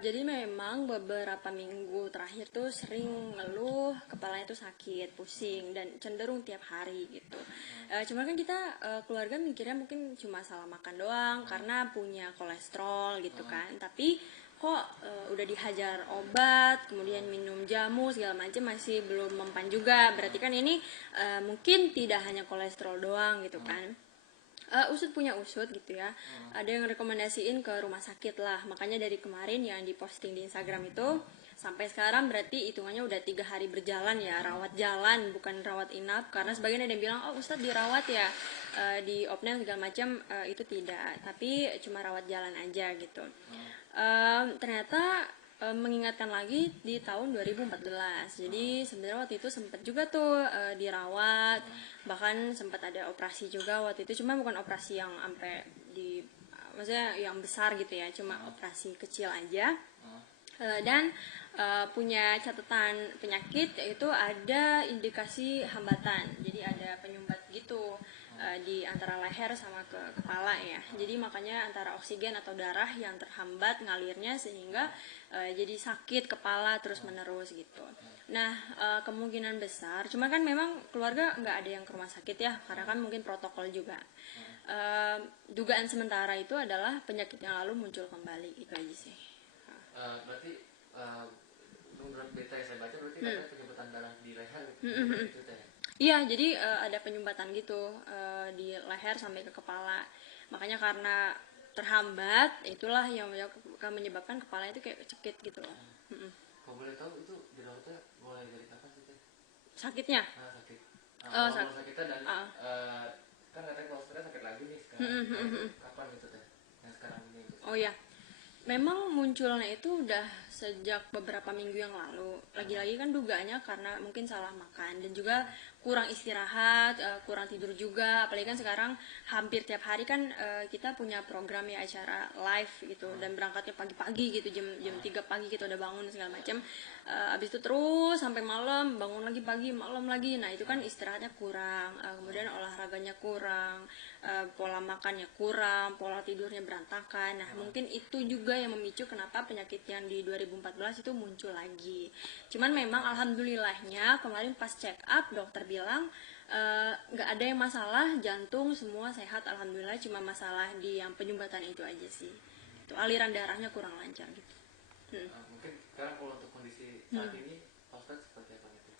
Jadi memang beberapa minggu terakhir tuh sering ngeluh, kepalanya tuh sakit, pusing, dan cenderung tiap hari gitu. Cuman kan kita keluarga mikirnya mungkin cuma salah makan doang karena punya kolesterol gitu kan. Tapi kok udah dihajar obat, kemudian minum jamu segala macam masih belum mempan juga. Berarti kan ini mungkin tidak hanya kolesterol doang gitu kan. Usut punya usut gitu ya. Ada yang rekomendasiin ke rumah sakit lah. Makanya dari kemarin yang diposting di Instagram itu sampai sekarang berarti hitungannya udah 3 hari berjalan ya, rawat jalan bukan rawat inap. Karena sebagian ada yang bilang, oh Ustadz dirawat ya, di opname segala macam. Itu tidak, tapi cuma rawat jalan aja gitu. Ternyata mengingatkan lagi di tahun 2014. Jadi sebenarnya waktu itu sempat juga tuh dirawat, bahkan sempat ada operasi juga waktu itu, cuma bukan operasi yang sampai di maksudnya yang besar gitu ya, cuma operasi kecil aja. Dan punya catatan penyakit yaitu ada indikasi hambatan, jadi ada penyumbat gitu di antara leher sama ke kepala ya. Jadi makanya antara oksigen atau darah yang terhambat ngalirnya sehingga jadi sakit kepala terus menerus gitu. Nah kemungkinan besar, cuma kan memang keluarga nggak ada yang ke rumah sakit ya karena kan mungkin protokol juga. Dugaan sementara itu adalah penyakit yang lalu muncul kembali, itu aja sih. Berarti menurut berita yang saya baca berarti ada penyumbatan darah di leher gitu teh. Iya, jadi ada penyumbatan gitu di leher sampai ke kepala. Makanya karena terhambat, itulah yang menyebabkan kepala itu kayak cekit gitu loh. Kalau boleh tahu itu dirawatnya mulai dari kapan sih teh? Sakitnya? Sakit. Oh, Kalau sakitnya dan uh, kan katanya kalau sekarang sakit lagi nih sekarang. Kapan gitu teh? Yang sekarang ini gitu. oh ya, memang munculnya itu udah sejak beberapa minggu yang lalu. Lagi-lagi kan dugaannya karena mungkin salah makan dan juga kurang istirahat, kurang tidur juga. Apalagi kan sekarang hampir tiap hari kan kita punya program ya, acara live gitu, dan berangkatnya pagi-pagi gitu, jam 3 pagi kita udah bangun segala macam. Abis itu terus sampai malam, bangun lagi pagi, malam lagi. Nah itu kan istirahatnya kurang, kemudian olahraganya kurang, pola makannya kurang, pola tidurnya berantakan. Nah mungkin itu juga yang memicu kenapa penyakit yang di 2014 itu muncul lagi. Cuman memang alhamdulillahnya kemarin pas check up dokter bilang nggak ada yang masalah, jantung semua sehat alhamdulillah, cuma masalah di yang penyumbatan itu aja sih. Itu aliran darahnya kurang lancar gitu. Mungkin sekarang kalau untuk kondisi saat ini Ustadz seperti apa gitu?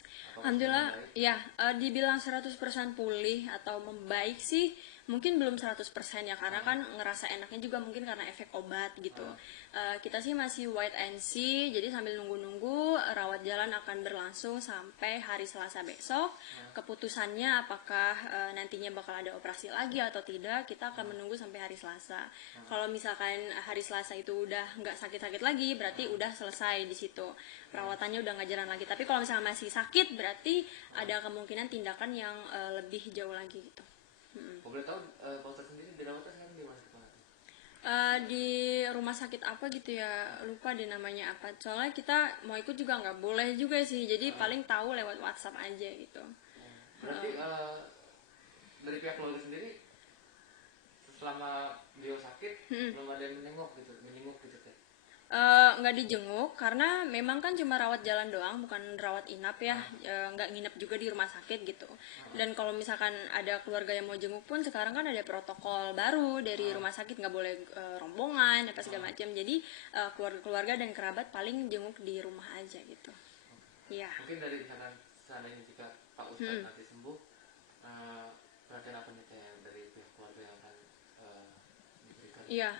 Alhamdulillah ya, dibilang 100% pulih atau membaik sih mungkin belum 100% ya, karena kan ngerasa enaknya juga mungkin karena efek obat gitu. Kita sih masih wait and see, jadi sambil nunggu-nunggu rawat jalan akan berlangsung sampai hari Selasa besok. Keputusannya apakah nantinya bakal ada operasi lagi atau tidak, kita akan menunggu sampai hari Selasa. Kalau misalkan hari Selasa itu udah nggak sakit-sakit lagi, berarti udah selesai di situ, perawatannya udah nggak jalan lagi. Tapi kalau misalnya masih sakit, berarti ada kemungkinan tindakan yang lebih jauh lagi gitu. Boleh tahu Pak Ustadz sendiri dirawatnya sekarang di mana kepala? Di rumah sakit apa gitu ya, lupa deh namanya apa, soalnya kita mau ikut juga nggak boleh juga sih, jadi paling tahu lewat WhatsApp aja gitu. Berarti dari pihak keluarga sendiri selama beliau sakit belum ada yang menjenguk gitu teh? Nggak dijenguk karena memang kan cuma rawat jalan doang, bukan rawat inap ya. Nggak nginep juga di rumah sakit gitu. Dan kalau misalkan ada keluarga yang mau jenguk pun sekarang kan ada protokol baru dari rumah sakit, nggak boleh rombongan apa segala macam. Jadi keluarga-keluarga dan kerabat paling jenguk di rumah aja gitu. Iya. Mungkin dari sana seandainya jika Pak Ustadz nanti sembuh, perhatian apa nih teh dari pihak keluarga yang akan diberikan? Iya,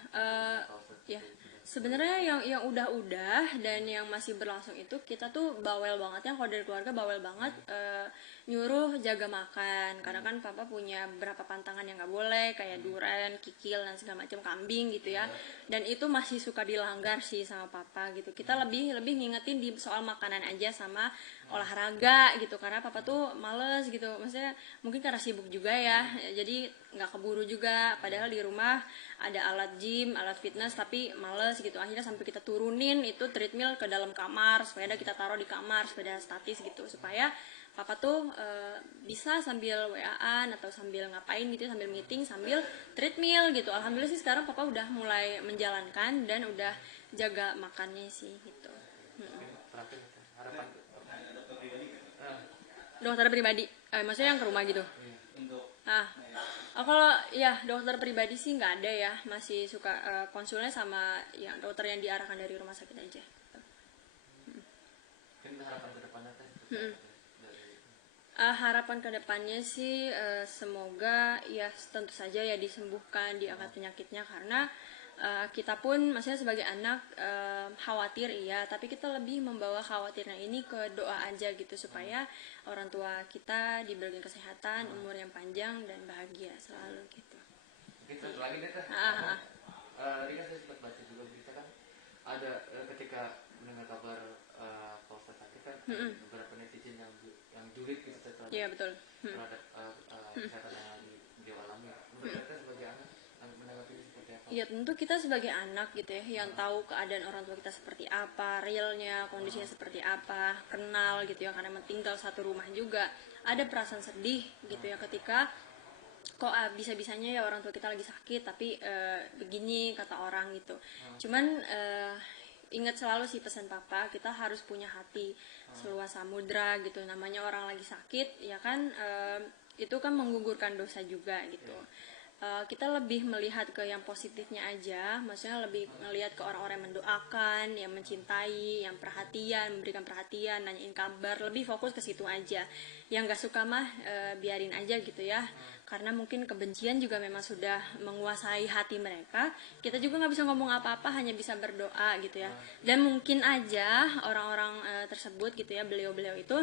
Pak Ustadz ya. itu sudah. Sebenarnya yang udah-udah dan yang masih berlangsung itu kita tuh bawel banget ya, kalau dari keluarga bawel banget, nyuruh jaga makan karena kan papa punya beberapa pantangan yang nggak boleh kayak duren, kikil dan segala macam, kambing gitu ya, dan itu masih suka dilanggar sih sama papa gitu. Kita lebih ngingetin di soal makanan aja sama olahraga gitu, karena papa tuh males gitu, maksudnya mungkin karena sibuk juga ya, jadi nggak keburu juga, padahal di rumah ada alat gym, alat fitness, tapi males gitu. Akhirnya sampai kita turunin itu treadmill ke dalam kamar, sepeda kita taruh di kamar, sepeda statis gitu, supaya papa tuh bisa sambil WA-an atau sambil ngapain gitu, sambil meeting, sambil treadmill gitu. Alhamdulillah sih sekarang papa udah mulai menjalankan dan udah jaga makannya sih gitu. Terakhir harapan Dokter pribadi, maksudnya yang ke rumah gitu. iya. Kalau ya dokter pribadi sih nggak ada ya, masih suka konsulnya sama yang dokter yang diarahkan dari rumah sakit aja. Mungkin harapan ke depannya teh seperti apa teh? Dari Harapan kedepannya sih semoga ya tentu saja ya disembuhkan, diangkat penyakitnya, karena kita pun maksudnya sebagai anak khawatir iya, tapi kita lebih membawa khawatirnya ini ke doa aja gitu, supaya orang tua kita diberikan kesehatan, umur yang panjang dan bahagia selalu gitu. mungkin satu lagi deh teh. Tadi kan saya sempat baca juga berita kan ada ketika mendengar kabar Pak Ustadz sakit kan ada beberapa netizen yang julid gitu teh terhadap Iya betul. terhadap kesehatan yang lagi dia alami. Menurut kita sebagai anak menanggapi ini seperti apa? Ya tentu kita sebagai anak gitu ya, yang tahu keadaan orang tua kita seperti apa, realnya, kondisinya seperti apa, kenal gitu ya, karena tinggal satu rumah juga, ada perasaan sedih gitu ya ketika kok bisa-bisanya ya orang tua kita lagi sakit tapi begini kata orang gitu. Cuman ingat selalu sih pesan papa, kita harus punya hati seluas samudra gitu, namanya orang lagi sakit ya kan, itu kan menggugurkan dosa juga gitu. Kita lebih melihat ke yang positifnya aja, maksudnya lebih melihat ke orang-orang yang mendoakan, yang mencintai, yang perhatian, memberikan perhatian, nanyain kabar, lebih fokus ke situ aja. Yang gak suka mah biarin aja gitu ya, karena mungkin kebencian juga memang sudah menguasai hati mereka. Kita juga nggak bisa ngomong apa-apa, hanya bisa berdoa gitu ya. Dan mungkin aja orang-orang tersebut gitu ya, beliau-beliau itu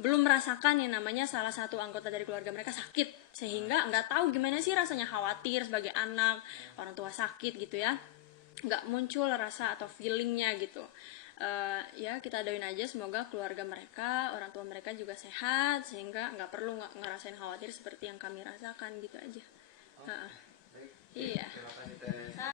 belum merasakan yang namanya salah satu anggota dari keluarga mereka sakit, sehingga nggak tahu gimana sih rasanya khawatir sebagai anak orang tua sakit gitu ya, nggak muncul rasa atau feelingnya gitu. Ya kita doain aja semoga keluarga mereka, orang tua mereka juga sehat, sehingga nggak perlu ngerasain khawatir seperti yang kami rasakan gitu aja. Baik. Iya. Terima kasih teh.